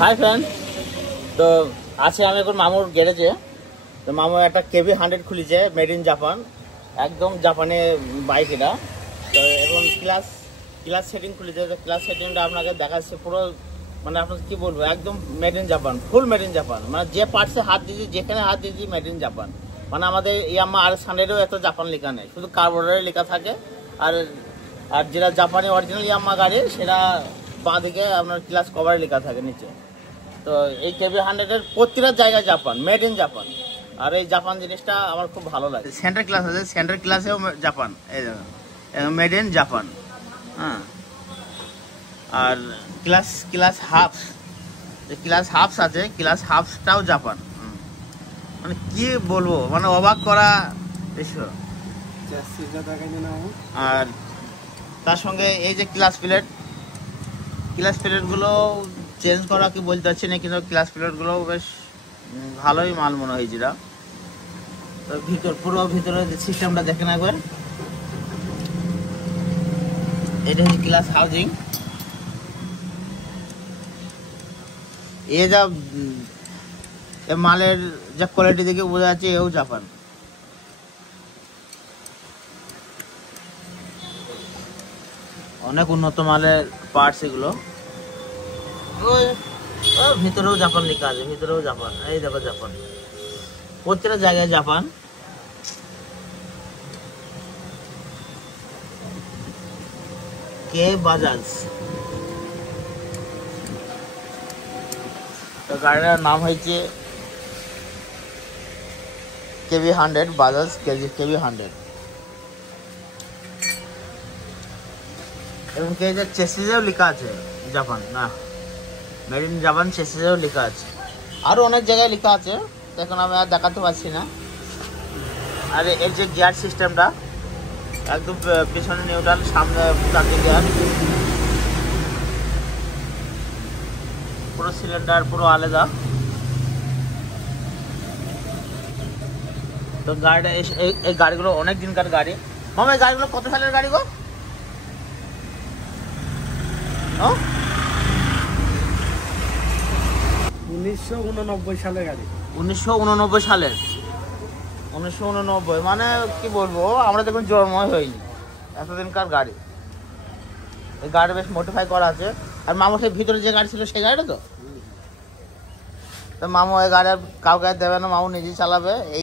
Hi friend, তো আছি আমি এখন মামুর গ্যারেজে। তো মামু একটা KB100 খুলেছে, মেড ইন জাপান, একদম জাপানে বাইক এটা। তো এখন ক্লাস সেটিং খুলেছে। তো ক্লাস সেটিংটা আপনাকে দেখাচ্ছে পুরো, মানে আপনাকে কি বলবো, একদম made in Japan, full made in Japan. মানে যে পার্টসে হাত দিয়েছি, যেখানে হাত দিয়েছি, মেড ইন জাপান। মানে আমাদের ইয়ামাহা RS100-এও এত জাপান লেখা নেই, শুধু কার্বোরেটরে লেখা থাকে। আর আর যেটা জাপানি অরিজিনাল ইয়ামাহা গাড়ি, সেটা বাঁ দিকে আপনার ক্লাস কভারে লেখা থাকে নিচে। তো এই KB100-এর প্রতিটা জায়গায় জাপান, মেড ইন জাপান। আর এই জাপান জিনিসটা আমার খুব ভালো লাগে। সেন্টার ক্লাস আছে, সেন্টার ক্লাসেও জাপান, এই মেড ইন জাপান। হ্যাঁ, আর ক্লাস হাফস আছে, ক্লাস হাফসটাও জাপান। মানে কি বলবো, মানে অবাক করা বিষয়। আর তার সঙ্গে এই যে ক্লাস প্লেটগুলো চেঞ্জ করা কি বলতে পারছি না, কিন্তু ক্লাস প্লেটগুলো বেশ ভালোই মাল মনে হয়েছে। তো পুরো ভিতরে সিস্টেমটা দেখেন একবার। এটা হচ্ছে ক্লাস হাউজিং। এ যা মালের যা কোয়ালিটি দেখে বোঝা যাচ্ছে এও জাপান। অনেক উন্নত মালের পার্টস এগুলো। ভিতরেও জাপান লেখা আছে, ভিতরেও জাপান। এই দেখো জাপান, প্রত্যেকটা জায়গায় জাপান। কে বাজাজ। তো গাড়িটার নাম হয়েছে KB100, বাজাজ KB100। এবং চেসিসেও লেখা আছে জাপান, না মেড ইন জাপান, চেসিসেও লেখা আছে। আরও অনেক জায়গায় লেখা আছে, এখন আমি আর দেখাতে পারছি না। আর এর যে গিয়ার সিস্টেমটা, একদম পিছনে নিউট্রাল, সামনে চারটে গিয়ার, পুরো সিলিন্ডার পুরো আলাদা। তো গাড়িটা এই গাড়িগুলো অনেক দিনকার গাড়ি। মামা এই গাড়িগুলো কত সালের গাড়ি গো? 1989 সালের গাড়ি। 1989 সালের। 1989 মানে কি বলবো, আমরা দেখুন জন্মই হয়নি, এতদিনকার গাড়ি। এই গাড়ি বেশ মডিফাই করা আছে। আর মামু সেই ভিতরে যে গাড়ি ছিল সেই গাড়িটা তো মামু এই গাড়ি আর কাউকে দেবে না, মামু নিজেই চালাবে।